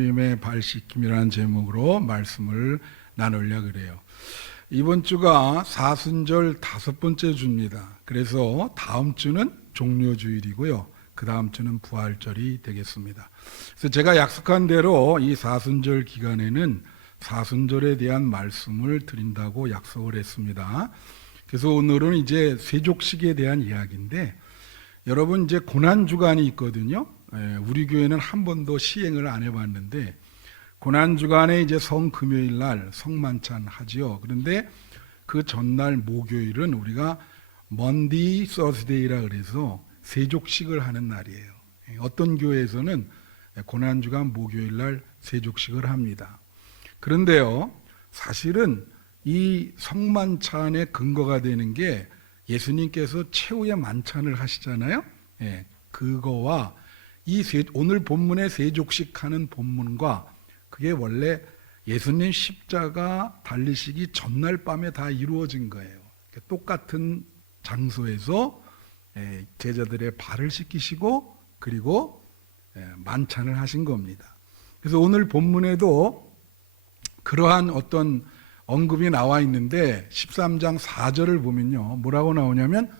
예수님의 발 씻김이라는 제목으로 말씀을 나누려고 그래요. 이번 주가 사순절 5번째 주입니다. 그래서 다음 주는 종료주일이고요. 그 다음 주는 부활절이 되겠습니다. 그래서 제가 약속한 대로 이 사순절 기간에는 사순절에 대한 말씀을 드린다고 약속을 했습니다. 그래서 오늘은 이제 세족식에 대한 이야기인데, 여러분 이제 고난주간이 있거든요. 우리 교회는 한 번도 시행을 안 해봤는데, 고난주간에 이제 성금요일 날 성만찬 하지요. 그런데 그 전날 목요일은 우리가 먼디 서스데이라 그래서 세족식을 하는 날이에요. 어떤 교회에서는 고난주간 목요일 날 세족식을 합니다. 그런데요, 사실은 이 성만찬의 근거가 되는 게 예수님께서 최후의 만찬을 하시잖아요. 그거와 이 오늘 본문의 세족식 하는 본문과 그게 원래 예수님 십자가 달리시기 전날 밤에 다 이루어진 거예요. 똑같은 장소에서 제자들의 발을 씻기시고 그리고 만찬을 하신 겁니다. 그래서 오늘 본문에도 그러한 어떤 언급이 나와 있는데 13장 4절을 보면요, 뭐라고 나오냐면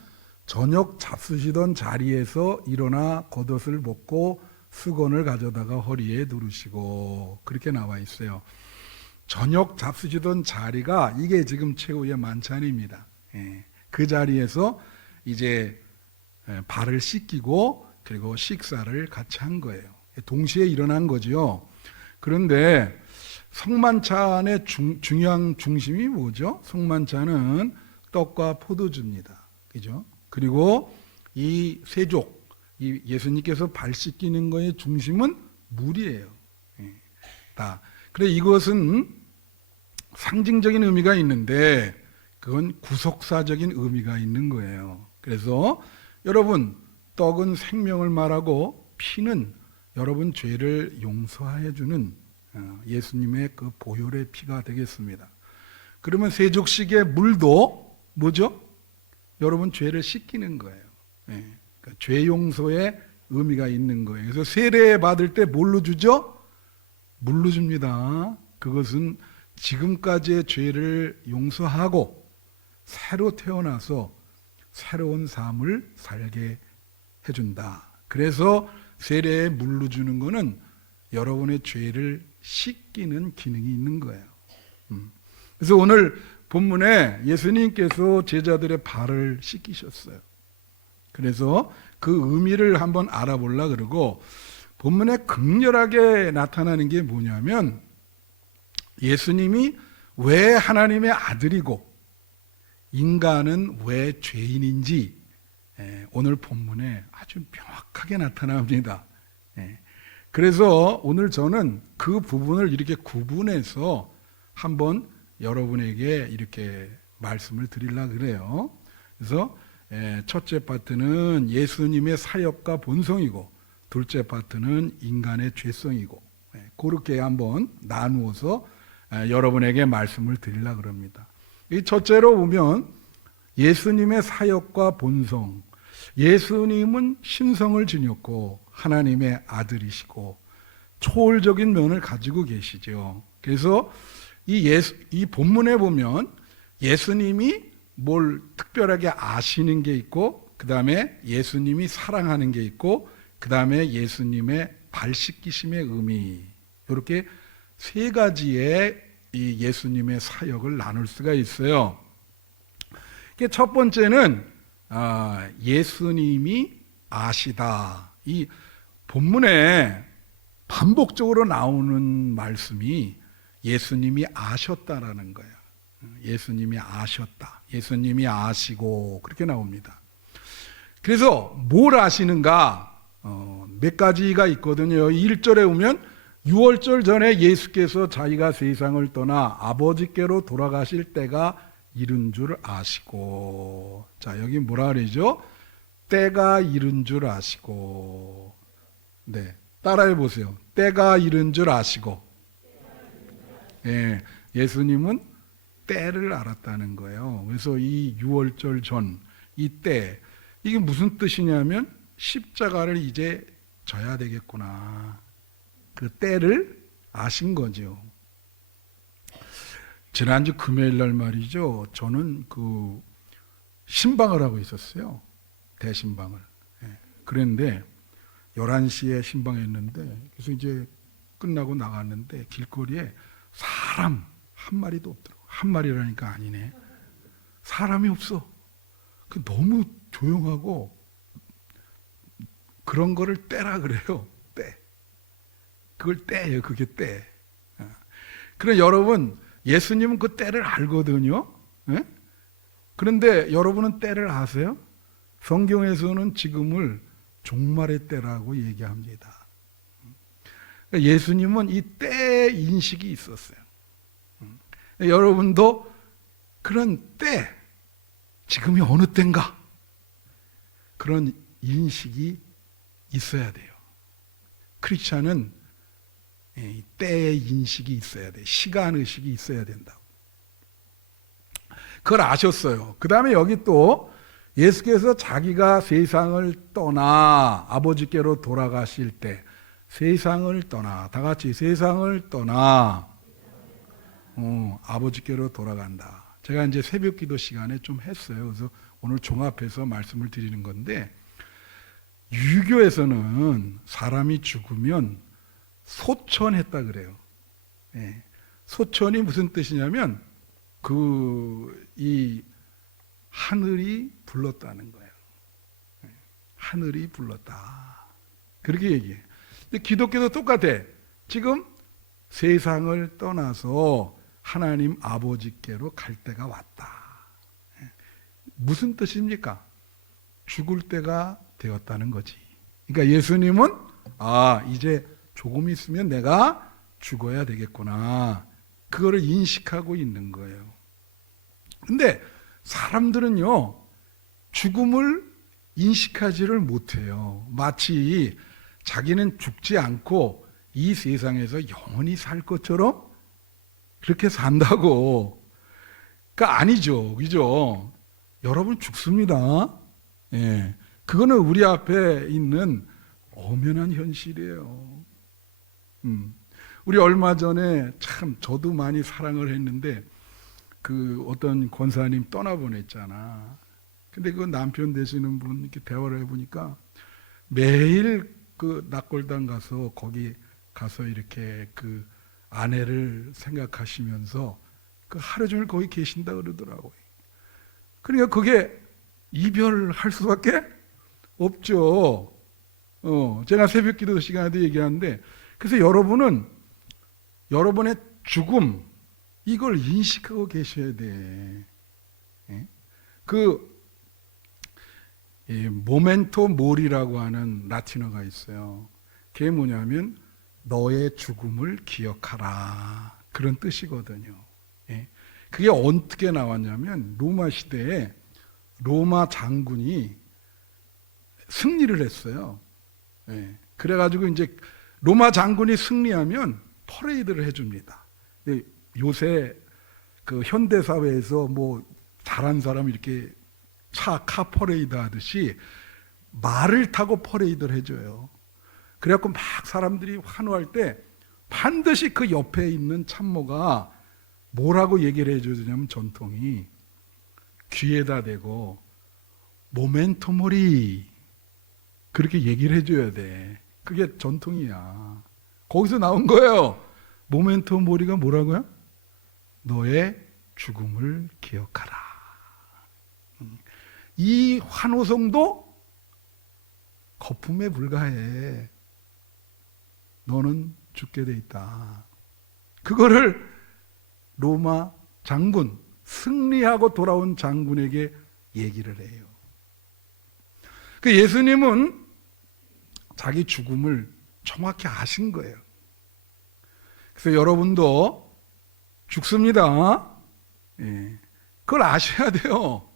저녁 잡수시던 자리에서 일어나 겉옷을 벗고 수건을 가져다가 허리에 두르시고, 그렇게 나와 있어요. 저녁 잡수시던 자리가 이게 지금 최후의 만찬입니다. 그 자리에서 이제 발을 씻기고 그리고 식사를 같이 한 거예요. 동시에 일어난 거죠. 그런데 성만찬의 중요한 중심이 뭐죠? 성만찬은 떡과 포도주입니다. 그죠? 그리고 이 세족, 이 예수님께서 발 씻기는 거의 중심은 물이에요. 그래 이것은 상징적인 의미가 있는데 그건 구속사적인 의미가 있는 거예요. 그래서 여러분, 떡은 생명을 말하고 피는 여러분 죄를 용서해 주는 예수님의 그 보혈의 피가 되겠습니다. 그러면 세족식의 물도 뭐죠? 여러분 죄를 씻기는 거예요. 그러니까 죄 용서의 의미가 있는 거예요. 그래서 세례 받을 때 뭘로 주죠? 물로 줍니다. 그것은 지금까지의 죄를 용서하고 새로 태어나서 새로운 삶을 살게 해준다. 그래서 세례에 물로 주는 거는 여러분의 죄를 씻기는 기능이 있는 거예요. 그래서 오늘 본문에 예수님께서 제자들의 발을 씻기셨어요. 그래서 그 의미를 한번 알아보려고 그러고, 본문에 극렬하게 나타나는 게 뭐냐면 예수님이 왜 하나님의 아들이고 인간은 왜 죄인인지 오늘 본문에 아주 명확하게 나타납니다. 그래서 오늘 저는 그 부분을 이렇게 구분해서 한번 여러분에게 이렇게 말씀을 드리려고 그래요. 그래서 첫째 파트는 예수님의 사역과 본성이고, 둘째 파트는 인간의 죄성이고, 그렇게 한번 나누어서 여러분에게 말씀을 드리려고 합니다. 이 첫째로 보면 예수님의 사역과 본성, 예수님은 신성을 지녔고 하나님의 아들이시고 초월적인 면을 가지고 계시죠. 그래서 이 본문에 보면 예수님이 뭘 특별하게 아시는 게 있고, 그 다음에 예수님이 사랑하는 게 있고, 그 다음에 예수님의 발 씻기심의 의미, 이렇게 세 가지의 이 예수님의 사역을 나눌 수가 있어요. 첫 번째는 예수님이 아시다. 이 본문에 반복적으로 나오는 말씀이 예수님이 아셨다라는 거예요. 예수님이 아셨다. 예수님이 아시고, 그렇게 나옵니다. 그래서 뭘 아시는가? 몇 가지가 있거든요. 1절에 보면 6월절 전에 예수께서 자기가 세상을 떠나 아버지께로 돌아가실 때가 이른 줄 아시고. 자, 여기 뭐라 그러죠? 때가 이른 줄 아시고. 네, 따라해 보세요. 때가 이른 줄 아시고. 예수님은 때를 알았다는 거예요. 그래서 이 6월절 전, 이 때, 이게 무슨 뜻이냐면 십자가를 이제 져야 되겠구나. 그 때를 아신 거죠. 지난주 금요일 날 말이죠. 저는 그 신방을 하고 있었어요. 대신방을. 예. 그랬는데 11시에 신방했는데 그래서 이제 끝나고 나갔는데 길거리에 사람 한 마리도 없더라고. 한 마리라니까 아니네. 사람이 없어. 그 너무 조용하고 그런 거를 때라 그래요. 때. 그걸 때예요. 그게 때. 그래 여러분 예수님은 그 때를 알거든요. 예? 그런데 여러분은 때를 아세요? 성경에서는 지금을 종말의 때라고 얘기합니다. 예수님은 이 때 인식이 있었어요. 여러분도 그런 때, 지금이 어느 때인가 그런 인식이 있어야 돼요. 크리스찬은 때의 인식이 있어야 돼. 시간 의식이 있어야 된다고. 그걸 아셨어요. 그 다음에 여기 또 예수께서 자기가 세상을 떠나 아버지께로 돌아가실 때 세상을 떠나 다 같이 세상을 떠나 아버지께로 돌아간다. 제가 이제 새벽 기도 시간에 좀 했어요. 그래서 오늘 종합해서 말씀을 드리는 건데 유교에서는 사람이 죽으면 소천했다 그래요. 예. 소천이 무슨 뜻이냐면 이 하늘이 불렀다는 거예요. 예. 하늘이 불렀다. 그렇게 얘기해. 근데 기독교도 똑같아. 지금 세상을 떠나서 하나님 아버지께로 갈 때가 왔다. 예. 무슨 뜻입니까? 죽을 때가 되었다는 거지. 그러니까 예수님은 이제 조금 있으면 내가 죽어야 되겠구나. 그거를 인식하고 있는 거예요. 근데 사람들은요, 죽음을 인식하지를 못해요. 마치 자기는 죽지 않고 이 세상에서 영원히 살 것처럼 그렇게 산다고. 그러니까 아니죠. 그죠? 여러분 죽습니다. 예. 그거는 우리 앞에 있는 엄연한 현실이에요. 우리 얼마 전에 참 저도 많이 사랑을 했는데 그 어떤 권사님 떠나보냈잖아. 근데 그 남편 되시는 분 이렇게 대화를 해보니까 매일 그 낙골당 가서 거기 가서 이렇게 그 아내를 생각하시면서 그 하루 종일 거기 계신다 그러더라고요. 그러니까 그게 이별할 수밖에 없죠. 제가 새벽 기도 시간에도 얘기하는데 그래서 여러분은 여러분의 죽음 이걸 인식하고 계셔야 돼. 예? 모멘토 모리라고 하는 라틴어가 있어요. 그게 뭐냐면 너의 죽음을 기억하라 그런 뜻이거든요. 예? 그게 어떻게 나왔냐면 로마 시대에 로마 장군이 승리를 했어요. 예. 그래가지고 이제 로마 장군이 승리하면 퍼레이드를 해줍니다. 요새 그 현대 사회에서 뭐 잘한 사람 이렇게 카 퍼레이드 하듯이 말을 타고 퍼레이드를 해줘요. 그래갖고 막 사람들이 환호할 때 반드시 그 옆에 있는 참모가 뭐라고 얘기를 해주냐면 전통이 귀에다 대고 모멘토 모리 그렇게 얘기를 해줘야 돼. 그게 전통이야. 거기서 나온 거예요. 모멘토 모리가 뭐라고요? 너의 죽음을 기억하라. 이 환호성도 거품에 불과해. 너는 죽게 돼 있다. 그거를 로마 장군, 승리하고 돌아온 장군에게 얘기를 해요. 그 예수님은 자기 죽음을 정확히 아신 거예요. 그래서 여러분도 죽습니다. 예. 그걸 아셔야 돼요.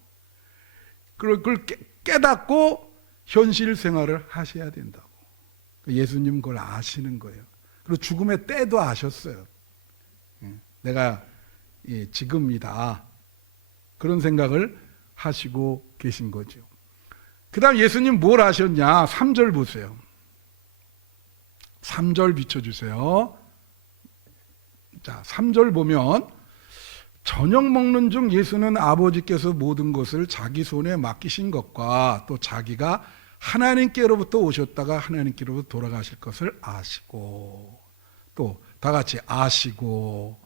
그걸 깨닫고 현실 생활을 하셔야 된다고. 예수님 그걸 아시는 거예요. 그리고 죽음의 때도 아셨어요. 예. 내가 지금이다. 그런 생각을 하시고 계신 거죠. 그 다음 예수님 뭘 하셨냐? 3절 보세요. 3절 비춰주세요. 자, 3절 보면 저녁 먹는 중 예수는 아버지께서 모든 것을 자기 손에 맡기신 것과 또 자기가 하나님께로부터 오셨다가 하나님께로부터 돌아가실 것을 아시고, 또 다 같이 아시고,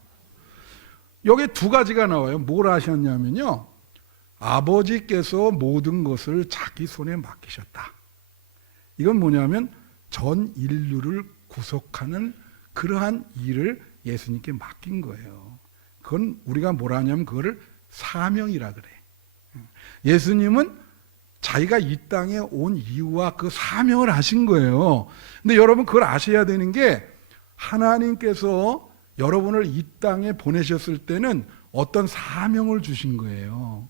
여기 두 가지가 나와요. 뭘 아셨냐면요, 아버지께서 모든 것을 자기 손에 맡기셨다. 이건 뭐냐면 전 인류를 구속하는 그러한 일을 예수님께 맡긴 거예요. 그건 우리가 뭐라 하냐면 그거를 사명이라 그래. 예수님은 자기가 이 땅에 온 이유와 그 사명을 하신 거예요. 근데 여러분 그걸 아셔야 되는 게, 하나님께서 여러분을 이 땅에 보내셨을 때는 어떤 사명을 주신 거예요.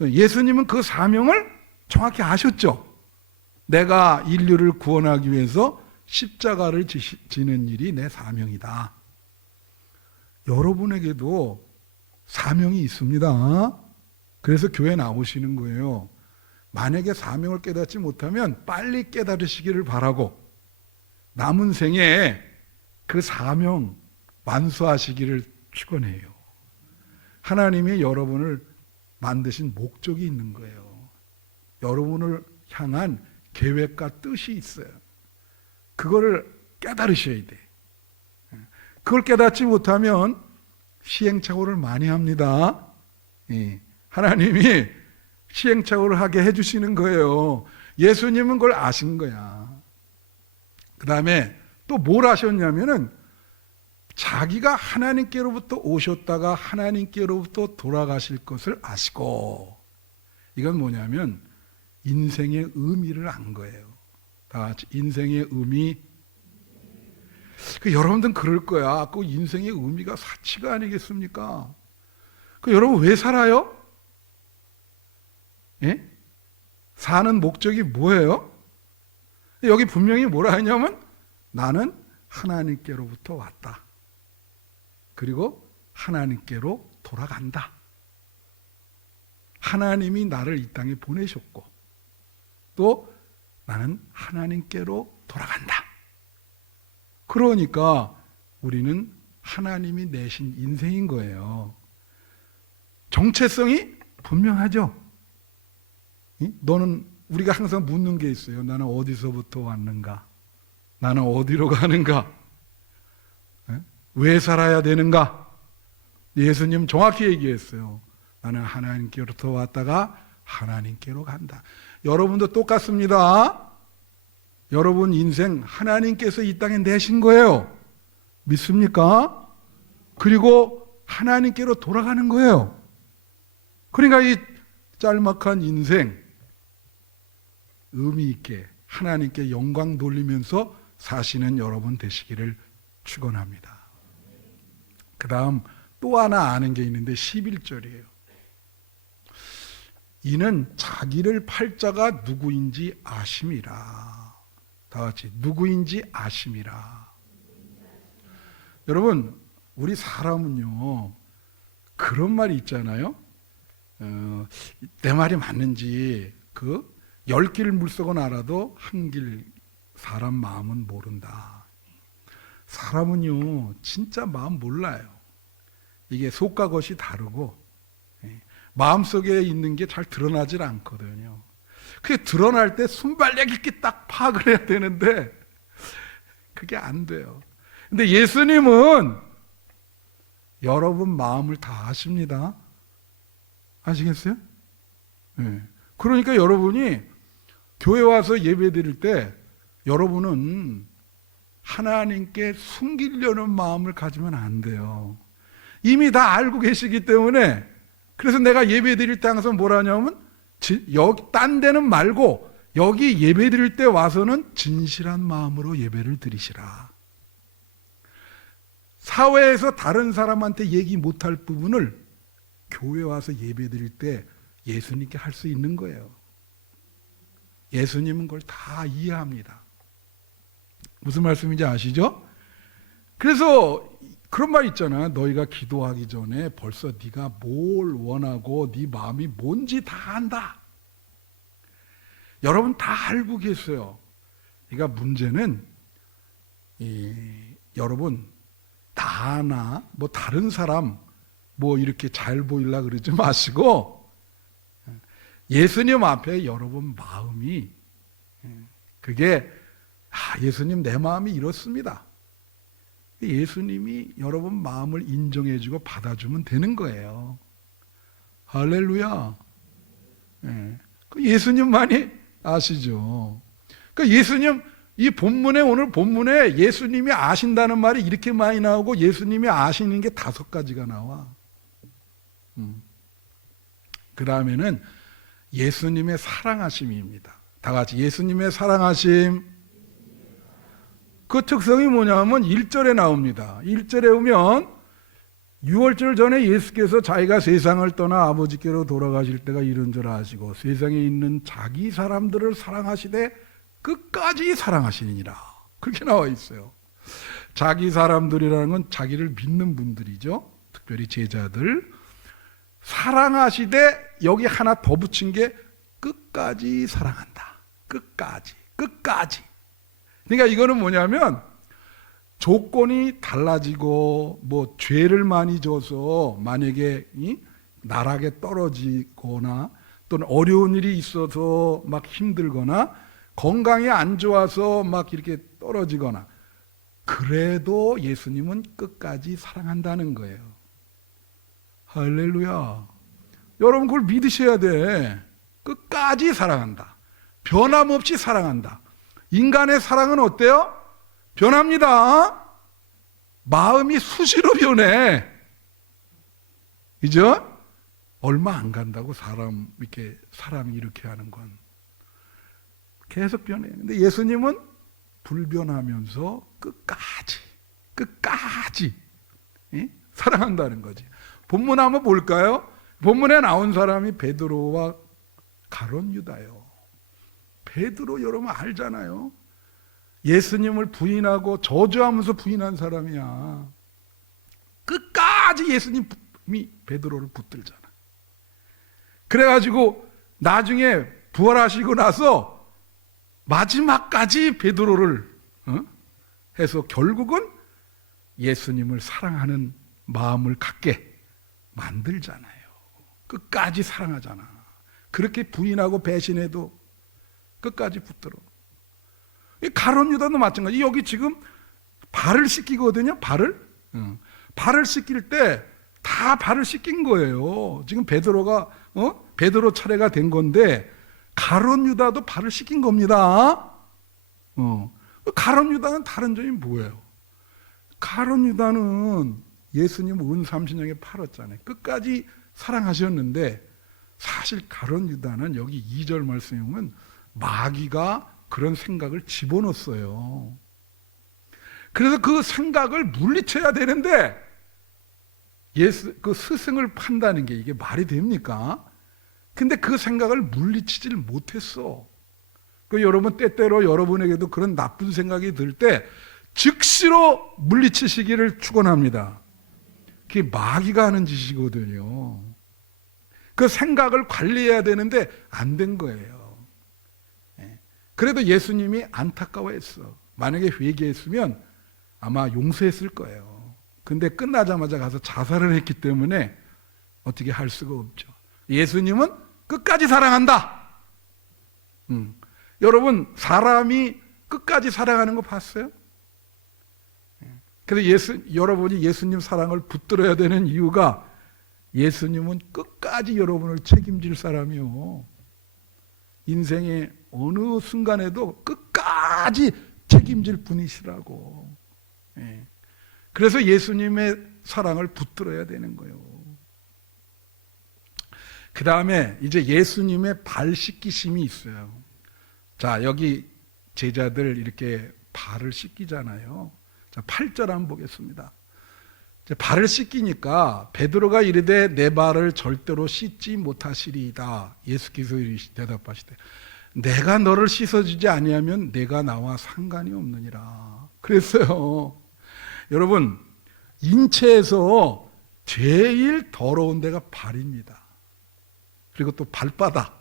예수님은 그 사명을 정확히 아셨죠. 내가 인류를 구원하기 위해서 십자가를 지는 일이 내 사명이다. 여러분에게도 사명이 있습니다. 그래서 교회 나오시는 거예요. 만약에 사명을 깨닫지 못하면 빨리 깨달으시기를 바라고, 남은 생에 그 사명 완수하시기를 축원해요. 하나님이 여러분을 만드신 목적이 있는 거예요. 여러분을 향한 계획과 뜻이 있어요. 그거를 깨달으셔야 돼. 그걸 깨닫지 못하면 시행착오를 많이 합니다. 하나님이 시행착오를 하게 해주시는 거예요. 예수님은 그걸 아신 거야. 그 다음에 또 뭘 아셨냐면은 자기가 하나님께로부터 오셨다가 하나님께로부터 돌아가실 것을 아시고, 이건 뭐냐면 인생의 의미를 안 거예요. 다 같이 인생의 의미. 여러분들은 그럴 거야. 그 인생의 의미가 사치가 아니겠습니까? 여러분 왜 살아요? 예? 사는 목적이 뭐예요? 여기 분명히 뭐라 하냐면 나는 하나님께로부터 왔다. 그리고 하나님께로 돌아간다. 하나님이 나를 이 땅에 보내셨고 또 나는 하나님께로 돌아간다. 그러니까 우리는 하나님이 내신 인생인 거예요. 정체성이 분명하죠. 너는, 우리가 항상 묻는 게 있어요. 나는 어디서부터 왔는가? 나는 어디로 가는가? 왜 살아야 되는가? 예수님 정확히 얘기했어요. 나는 하나님께로부터 왔다가 하나님께로 간다. 여러분도 똑같습니다. 여러분 인생 하나님께서 이 땅에 내신 거예요. 믿습니까? 그리고 하나님께로 돌아가는 거예요. 그러니까 이 짤막한 인생 의미 있게 하나님께 영광 돌리면서 사시는 여러분 되시기를 축원합니다. 그 다음 또 하나 아는 게 있는데 11절이에요. 이는 자기를 팔 자가 누구인지 아심이라. 다 같이 누구인지 아심이라. 여러분 우리 사람은요 그런 말이 있잖아요. 내 말이 맞는지 10길 물속은 알아도 한 길 사람 마음은 모른다. 사람은요 진짜 마음 몰라요. 이게 속과 겉이 다르고 마음속에 있는 게 잘 드러나질 않거든요. 그게 드러날 때 순발력 있게 딱 파악을 해야 되는데 그게 안 돼요. 근데 예수님은 여러분 마음을 다 아십니다. 아시겠어요? 네. 그러니까 여러분이 교회 와서 예배 드릴 때 여러분은 하나님께 숨기려는 마음을 가지면 안 돼요. 이미 다 알고 계시기 때문에. 그래서 내가 예배 드릴 때 항상 뭐라 하냐면 여기 딴 데는 말고 여기 예배 드릴 때 와서는 진실한 마음으로 예배를 드리시라. 사회에서 다른 사람한테 얘기 못할 부분을 교회 와서 예배 드릴 때 예수님께 할 수 있는 거예요. 예수님은 그걸 다 이해합니다. 무슨 말씀인지 아시죠? 그래서 그런 말 있잖아. 너희가 기도하기 전에 벌써 네가 뭘 원하고 네 마음이 뭔지 다 안다. 여러분 다 알고 계세요. 그러니까 문제는 여러분 나나 뭐 다른 사람 뭐 이렇게 잘 보이려 그러지 마시고 예수님 앞에 여러분 마음이 그게 예수님 내 마음이 이렇습니다. 예수님이 여러분 마음을 인정해주고 받아주면 되는 거예요. 할렐루야. 예수님만이 아시죠. 그러니까 예수님 이 본문에 오늘 본문에 예수님이 아신다는 말이 이렇게 많이 나오고 예수님이 아시는 게 5가지가 나와. 그 다음에는 예수님의 사랑하심입니다. 다 같이 예수님의 사랑하심. 그 특성이 뭐냐면 1절에 나옵니다. 1절에 오면 6월절 전에 예수께서 자기가 세상을 떠나 아버지께로 돌아가실 때가 이른 줄 아시고 세상에 있는 자기 사람들을 사랑하시되 끝까지 사랑하시니라. 그렇게 나와 있어요. 자기 사람들이라는 건 자기를 믿는 분들이죠. 특별히 제자들. 사랑하시되 여기 하나 더 붙인 게 끝까지 사랑한다. 끝까지. 그러니까 이거는 뭐냐면 조건이 달라지고 뭐 죄를 많이 져서 만약에 나락에 떨어지거나 또는 어려운 일이 있어서 막 힘들거나 건강이 안 좋아서 막 이렇게 떨어지거나 그래도 예수님은 끝까지 사랑한다는 거예요. 할렐루야. 여러분 그걸 믿으셔야 돼. 끝까지 사랑한다. 변함없이 사랑한다. 인간의 사랑은 어때요? 변합니다. 마음이 수시로 변해. 그죠? 얼마 안 간다고 사람이 이렇게 하는 건. 계속 변해. 근데 예수님은 불변하면서 끝까지 사랑한다는 거지. 본문 한번 볼까요? 본문에 나온 사람이 베드로와 가룟 유다요. 베드로 여러분 알잖아요. 예수님을 부인하고 저주하면서 부인한 사람이야. 끝까지 예수님이 베드로를 붙들잖아. 그래가지고 나중에 부활하시고 나서 마지막까지 베드로를 해서 결국은 예수님을 사랑하는 마음을 갖게 만들잖아요. 끝까지 사랑하잖아. 그렇게 부인하고 배신해도 끝까지 붙들어. 가룟 유다도 마찬가지. 여기 지금 발을 씻기거든요. 발을 씻길 때 다 발을 씻긴 거예요. 지금 베드로가 베드로 차례가 된 건데 가룟 유다도 발을 씻긴 겁니다. 가룟 유다는 다른 점이 뭐예요? 가룟 유다는 예수님 은 30년에 팔았잖아요. 끝까지 사랑하셨는데 사실 가룟 유다는 여기 2절 말씀에 보면 마귀가 그런 생각을 집어넣었어요. 그래서 그 생각을 물리쳐야 되는데 그 스승을 판다는 게 이게 말이 됩니까? 근데 그 생각을 물리치질 못했어. 여러분 때때로 여러분에게도 그런 나쁜 생각이 들 때 즉시로 물리치시기를 축원합니다. 그게 마귀가 하는 짓이거든요. 그 생각을 관리해야 되는데 안 된 거예요. 그래도 예수님이 안타까워했어. 만약에 회개했으면 아마 용서했을 거예요. 근데 끝나자마자 가서 자살을 했기 때문에 어떻게 할 수가 없죠. 예수님은 끝까지 사랑한다. 여러분 사람이 끝까지 사랑하는 거 봤어요? 그래서 여러분이 예수님 사랑을 붙들어야 되는 이유가 예수님은 끝까지 여러분을 책임질 사람이요. 인생의 어느 순간에도 끝까지 책임질 분이시라고. 그래서 예수님의 사랑을 붙들어야 되는 거예요. 그 다음에 이제 예수님의 발 씻기심이 있어요. 자, 여기 제자들 이렇게 발을 씻기잖아요. 자, 8절 한번 보겠습니다. 발을 씻기니까 베드로가 이르되 내 발을 절대로 씻지 못하시리이다. 예수께서 대답하시되 내가 너를 씻어주지 아니하면 내가 나와 상관이 없느니라. 그랬어요. 여러분 인체에서 제일 더러운 데가 발입니다. 그리고 또 발바닥.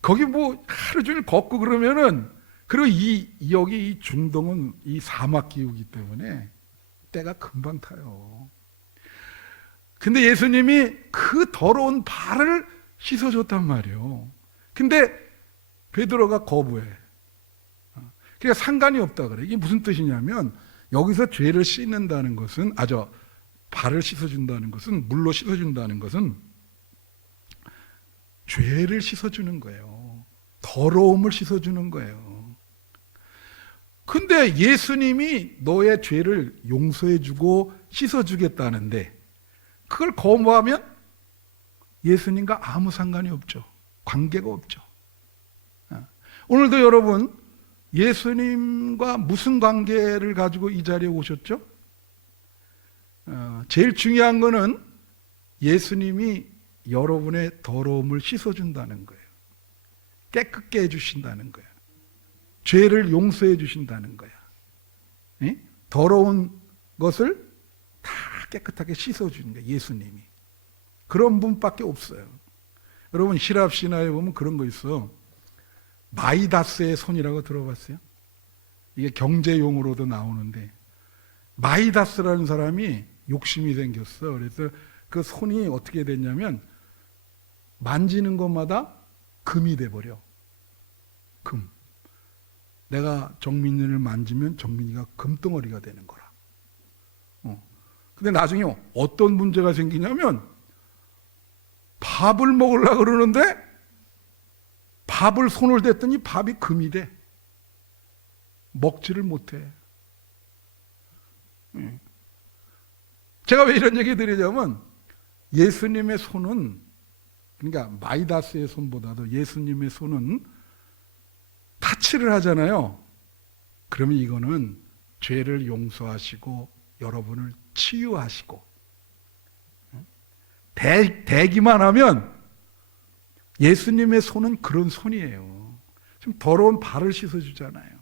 거기 뭐 하루 종일 걷고 그러면은 그리고 여기 이 중동은 이 사막 기후이기 때문에 때가 금방 타요. 근데 예수님이 그 더러운 발을 씻어줬단 말이에요. 근데 베드로가 거부해. 그러니까 상관이 없다 그래. 이게 무슨 뜻이냐면 여기서 죄를 씻는다는 것은 발을 씻어준다는 것은, 물로 씻어준다는 것은 죄를 씻어주는 거예요. 더러움을 씻어주는 거예요. 근데 예수님이 너의 죄를 용서해주고 씻어주겠다는데 그걸 거부하면 예수님과 아무 상관이 없죠. 관계가 없죠. 오늘도 여러분 예수님과 무슨 관계를 가지고 이 자리에 오셨죠? 제일 중요한 거는 예수님이 여러분의 더러움을 씻어준다는 거예요. 깨끗게 해주신다는 거예요. 죄를 용서해 주신다는 거야. 더러운 것을 다 깨끗하게 씻어주는 거야, 예수님이. 그런 분밖에 없어요. 여러분 히랍 신화에 보면 그런 거 있어. 마이다스의 손이라고 들어봤어요? 이게 경제용으로도 나오는데 마이다스라는 사람이 욕심이 생겼어. 그래서 그 손이 어떻게 됐냐면 만지는 것마다 금이 돼버려. 금. 내가 정민이를 만지면 정민이가 금덩어리가 되는 거라. 근데 나중에 어떤 문제가 생기냐면 밥을 먹으려고 그러는데 밥을 손을 댔더니 밥이 금이 돼. 먹지를 못해. 제가 왜 이런 얘기 드리냐면 예수님의 손은, 그러니까 마이다스의 손보다도 예수님의 손은 타치를 하잖아요. 그러면 이거는 죄를 용서하시고 여러분을 치유하시고, 대기만 하면 예수님의 손은 그런 손이에요. 좀 더러운 발을 씻어주잖아요.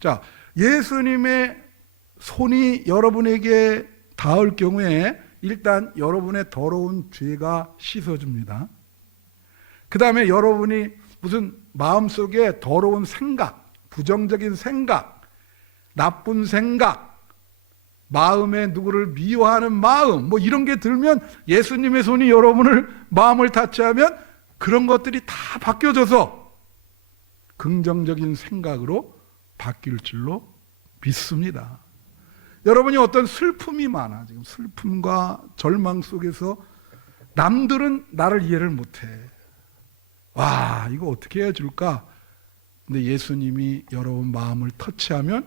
자, 예수님의 손이 여러분에게 닿을 경우에 일단 여러분의 더러운 죄가 씻어줍니다. 그 다음에 여러분이 무슨 마음속에 더러운 생각, 부정적인 생각, 나쁜 생각, 마음에 누구를 미워하는 마음, 뭐 이런 게 들면 예수님의 손이 여러분을 마음을 타치하면 그런 것들이 다 바뀌어져서 긍정적인 생각으로 바뀔 줄로 믿습니다. 여러분이 어떤 슬픔이 많아. 지금 슬픔과 절망 속에서 남들은 나를 이해를 못해. 와, 이거 어떻게 해야 줄까? 근데 예수님이 여러분 마음을 터치하면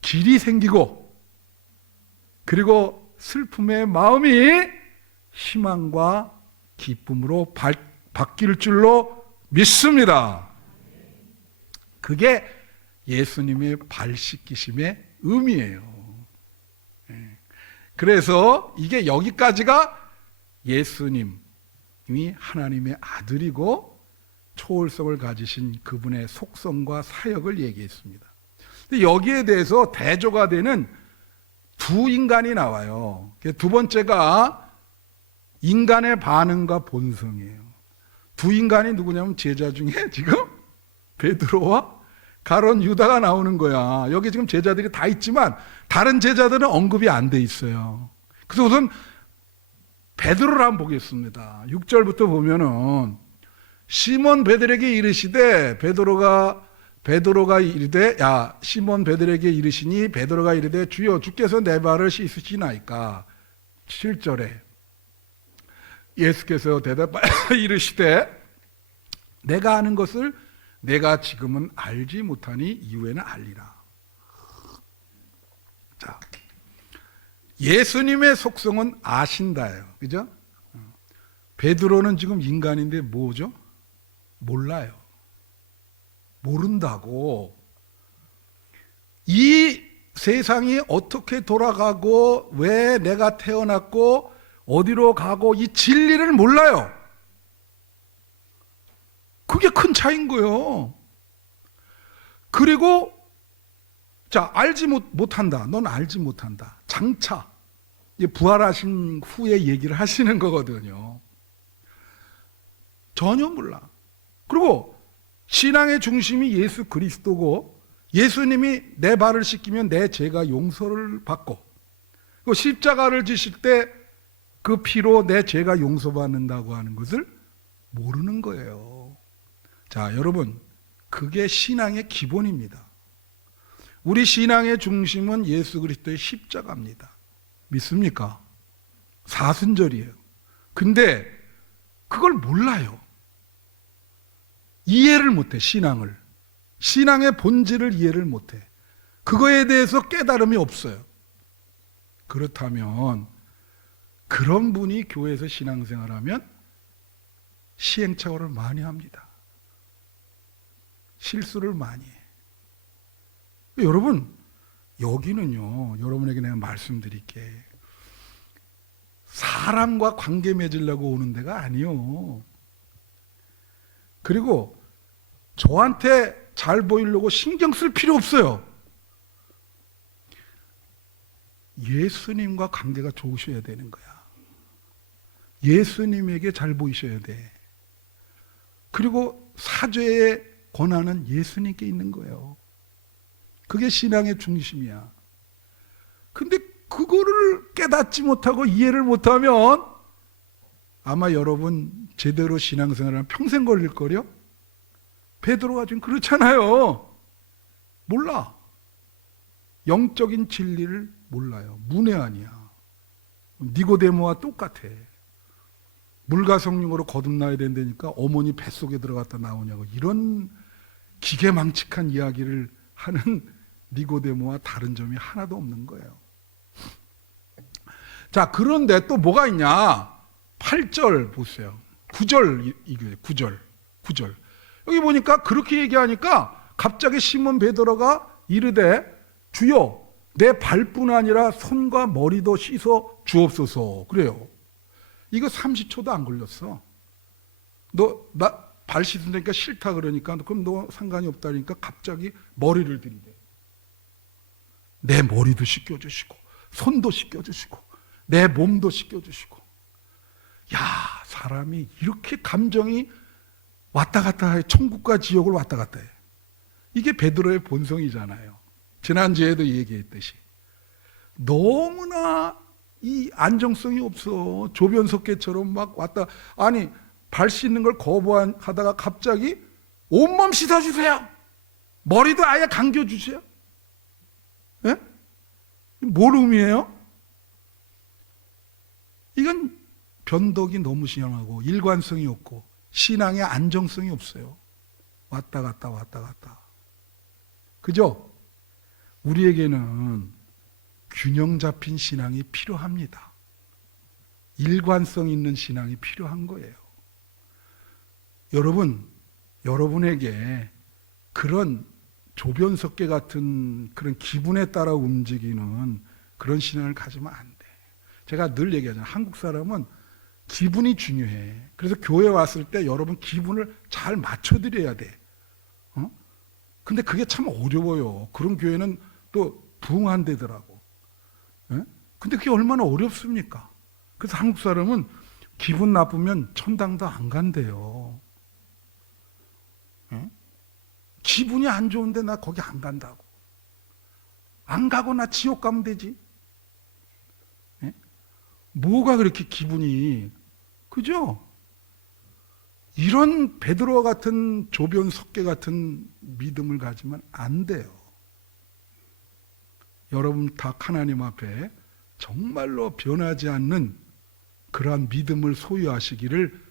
길이 생기고, 그리고 슬픔의 마음이 희망과 기쁨으로 바뀔 줄로 믿습니다. 그게 예수님의 발 씻기심의 의미예요. 그래서 이게 여기까지가 예수님이 하나님의 아들이고 초월성을 가지신 그분의 속성과 사역을 얘기했습니다. 근데 여기에 대해서 대조가 되는 두 인간이 나와요. 두 번째가 인간의 반응과 본성이에요. 두 인간이 누구냐면 제자 중에 지금 베드로와 가룟 유다가 나오는 거야. 여기 지금 제자들이 다 있지만 다른 제자들은 언급이 안 돼 있어요. 그래서 우선 베드로를 한번 보겠습니다. 6절부터 보면은 시몬 베드로에게 이르시되 베드로가 이르되 시몬 베드로에게 이르시니 베드로가 이르되 주여 주께서 내 발을 씻으시나이까. 7절에 예수께서 대답하여 이르시되 내가 아는 것을 내가 지금은 알지 못하니 이후에는 알리라. 자, 예수님의 속성은 아신다예요. 그죠? 베드로는 지금 인간인데 뭐죠? 몰라요. 모른다고. 이 세상이 어떻게 돌아가고 왜 내가 태어났고 어디로 가고 이 진리를 몰라요. 그게 큰 차이인 거예요. 그리고 알지 못한다. 넌 알지 못한다. 장차 부활하신 후에 얘기를 하시는 거거든요. 전혀 몰라. 그리고 신앙의 중심이 예수 그리스도고 예수님이 내 발을 씻기면 내 죄가 용서를 받고 그 십자가를 지실 때 그 피로 내 죄가 용서받는다고 하는 것을 모르는 거예요. 자, 여러분, 그게 신앙의 기본입니다. 우리 신앙의 중심은 예수 그리스도의 십자가입니다. 믿습니까? 사순절이에요. 근데 그걸 몰라요. 이해를 못해, 신앙을. 신앙의 본질을 이해를 못해. 그거에 대해서 깨달음이 없어요. 그렇다면 그런 분이 교회에서 신앙생활하면 시행착오를 많이 합니다. 실수를 많이 해. 여러분, 여기는요, 여러분에게 내가 말씀드릴게. 사람과 관계 맺으려고 오는 데가 아니요. 그리고 저한테 잘 보이려고 신경 쓸 필요 없어요. 예수님과 관계가 좋으셔야 되는 거야. 예수님에게 잘 보이셔야 돼. 그리고 사죄의 권한은 예수님께 있는 거예요. 그게 신앙의 중심이야. 근데 그거를 깨닫지 못하고 이해를 못하면 아마 여러분 제대로 신앙생활하면 평생 걸릴걸요? 베드로가 지금 그렇잖아요. 몰라. 영적인 진리를 몰라요. 문외한이야. 니고데모와 똑같아. 물과 성령으로 거듭나야 된다니까 어머니 뱃속에 들어갔다 나오냐고 이런 기계망측한 이야기를 하는 니고데모와 다른 점이 하나도 없는 거예요. 자, 그런데 또 뭐가 있냐? 8절 보세요. 9절 이게 9절. 여기 보니까 그렇게 얘기하니까 갑자기 시몬 베드로가 이르되 주여 내 발뿐 아니라 손과 머리도 씻어 주옵소서. 그래요. 이거 30초도 안 걸렸어. 너 나 발 씻는다니까 싫다 그러니까 그럼 너 상관이 없다니까 갑자기 머리를 들이대. 내 머리도 씻겨주시고 손도 씻겨주시고 내 몸도 씻겨주시고. 야, 사람이 이렇게 감정이 왔다 갔다 해. 천국과 지옥을 왔다 갔다 해. 이게 베드로의 본성이잖아요. 지난주에도 얘기했듯이 너무나 이 안정성이 없어. 조변석계처럼 막 왔다. 아니 발 씻는 걸 거부하다가 갑자기 온몸 씻어주세요. 머리도 아예 감겨주세요. 예? 뭘 의미해요? 이건 변덕이 너무 심하고 일관성이 없고 신앙의 안정성이 없어요. 왔다 갔다. 그죠? 우리에게는 균형 잡힌 신앙이 필요합니다. 일관성 있는 신앙이 필요한 거예요. 여러분에게 그런 조변석계 같은 그런 기분에 따라 움직이는 그런 신앙을 가지면 안 돼. 제가 늘 얘기하잖아요. 한국 사람은 기분이 중요해. 그래서 교회 왔을 때 여러분 기분을 잘 맞춰드려야 돼. 근데 그게 참 어려워요. 그런 교회는 또 부흥한대더라고. 근데 그게 얼마나 어렵습니까? 그래서 한국 사람은 기분 나쁘면 천당도 안 간대요. 기분이 안 좋은데 나 거기 안 간다고. 안 가고 나 지옥 가면 되지. 뭐가 그렇게 기분이, 그죠? 이런 베드로와 같은 조변석계 같은 믿음을 가지면 안 돼요. 여러분 다 하나님 앞에 정말로 변하지 않는 그러한 믿음을 소유하시기를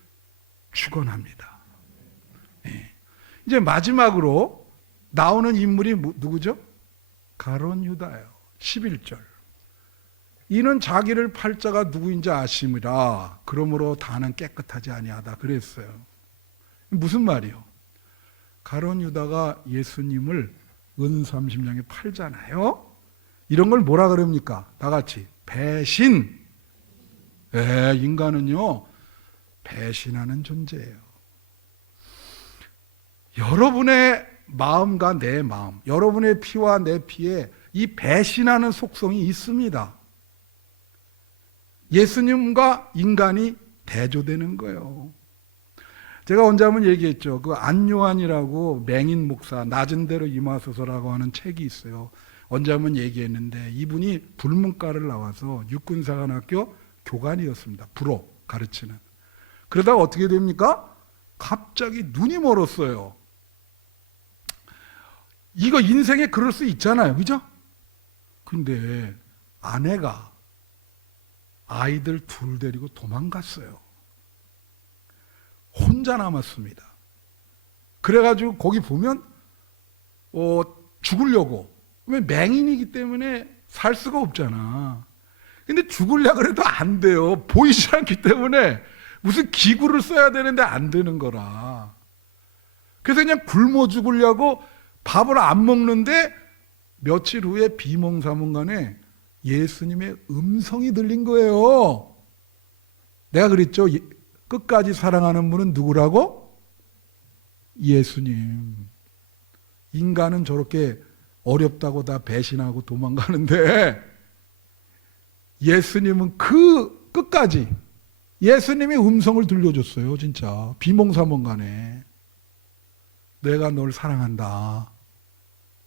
축원합니다. 이제 마지막으로 나오는 인물이 누구죠? 가룟 유다예요. 11절. 이는 자기를 팔자가 누구인지 아심이라 그러므로 다는 깨끗하지 아니하다 그랬어요. 무슨 말이요? 가룟 유다가 예수님을 은 30냥에 팔잖아요. 이런 걸 뭐라 그럽니까? 다 같이 배신. 인간은요 배신하는 존재예요. 여러분의 마음과 내 마음, 여러분의 피와 내 피에 이 배신하는 속성이 있습니다. 예수님과 인간이 대조되는 거예요. 제가 언제 한번 얘기했죠. 그 안요한이라고 맹인 목사 낮은 대로 임하소서라고 하는 책이 있어요. 언제 한번 얘기했는데 이분이 불문과를 나와서 육군사관학교 교관이었습니다. 불어 가르치는. 그러다가 어떻게 됩니까? 갑자기 눈이 멀었어요. 이거 인생에 그럴 수 있잖아요. 그죠? 근데 아내가 아이들 둘 데리고 도망갔어요. 혼자 남았습니다. 그래가지고 거기 보면 죽으려고. 왜 맹인이기 때문에 살 수가 없잖아. 근데 죽으려고 그래도 안 돼요. 보이지 않기 때문에 무슨 기구를 써야 되는데 안 되는 거라. 그래서 그냥 굶어 죽으려고 밥을 안 먹는데 며칠 후에 비몽사몽간에 예수님의 음성이 들린 거예요. 내가 그랬죠. 끝까지 사랑하는 분은 누구라고? 예수님. 인간은 저렇게 어렵다고 다 배신하고 도망가는데 예수님은 그 끝까지 예수님이 음성을 들려줬어요. 진짜 비몽사몽간에 내가 널 사랑한다.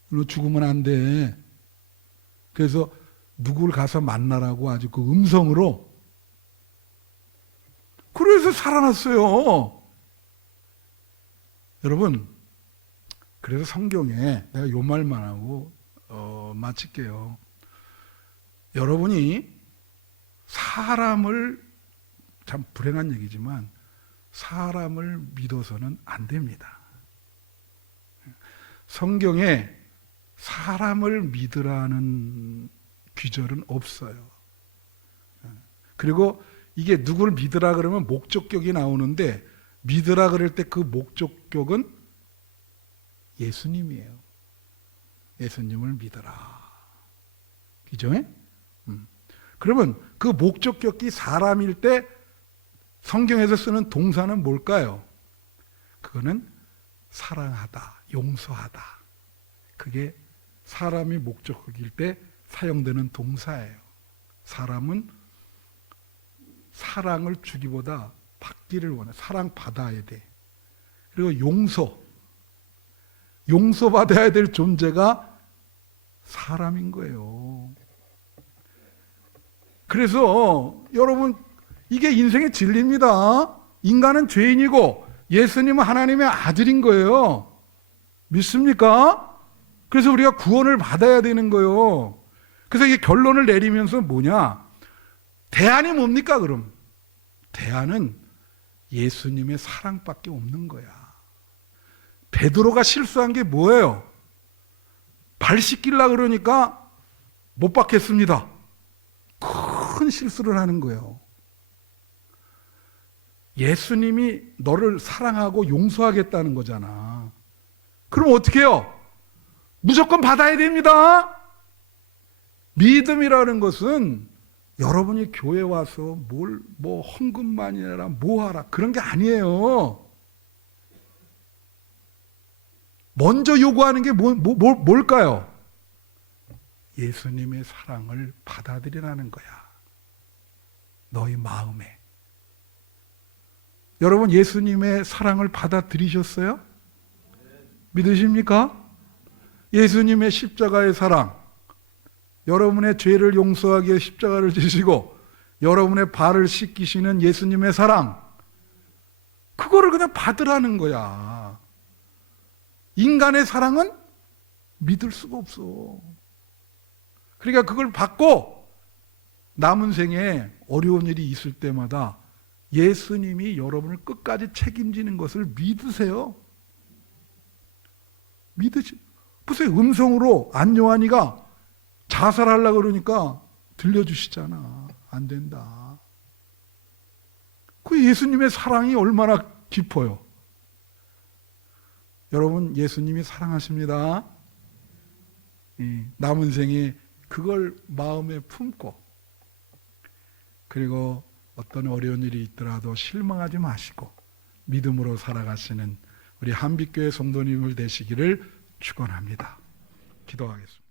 너 죽으면 안 돼. 그래서 누구를 가서 만나라고 아주 그 음성으로 그래서 살아났어요. 여러분, 그래서 성경에 내가 요 말만 하고 마칠게요. 여러분이 사람을, 참 불행한 얘기지만 사람을 믿어서는 안 됩니다. 성경에 사람을 믿으라는 귀절은 없어요. 그리고 이게 누구를 믿으라 그러면 목적격이 나오는데 믿으라 그럴 때 그 목적격은 예수님이에요. 예수님을 믿어라. 그죠? 그러면 그 목적격이 사람일 때 성경에서 쓰는 동사는 뭘까요? 그거는 사랑하다, 용서하다. 그게 사람이 목적격일 때 사용되는 동사예요. 사람은 사랑을 주기보다 받기를 원해. 사랑받아야 돼. 그리고 용서받아야 될 존재가 사람인 거예요. 그래서 여러분, 이게 인생의 진리입니다. 인간은 죄인이고 예수님은 하나님의 아들인 거예요. 믿습니까? 그래서 우리가 구원을 받아야 되는 거예요. 그래서 이게 결론을 내리면서 뭐냐? 대안이 뭡니까 그럼? 대안은 예수님의 사랑밖에 없는 거야. 베드로가 실수한 게 뭐예요? 발 씻기려고 그러니까 못 받겠습니다. 큰 실수를 하는 거예요. 예수님이 너를 사랑하고 용서하겠다는 거잖아. 그럼 어떻게 해요? 무조건 받아야 됩니다. 믿음이라는 것은 여러분이 교회 와서 뭐 헌금만이라 뭐 하라 그런 게 아니에요. 먼저 요구하는 게 뭘까요? 예수님의 사랑을 받아들이라는 거야. 너희 마음에. 여러분 예수님의 사랑을 받아들이셨어요? 믿으십니까? 예수님의 십자가의 사랑, 여러분의 죄를 용서하기 위해 십자가를 지시고 여러분의 발을 씻기시는 예수님의 사랑, 그거를 그냥 받으라는 거야. 인간의 사랑은 믿을 수가 없어. 그러니까 그걸 받고 남은 생에 어려운 일이 있을 때마다 예수님이 여러분을 끝까지 책임지는 것을 믿으세요. 보세요. 음성으로 안요한이가 자살하려고 그러니까 들려주시잖아. 안 된다. 그 예수님의 사랑이 얼마나 깊어요. 여러분 예수님이 사랑하십니다. 남은 생에 그걸 마음에 품고, 그리고 어떤 어려운 일이 있더라도 실망하지 마시고 믿음으로 살아가시는 우리 한빛교회 성도님을 되시기를 축원합니다. 기도하겠습니다.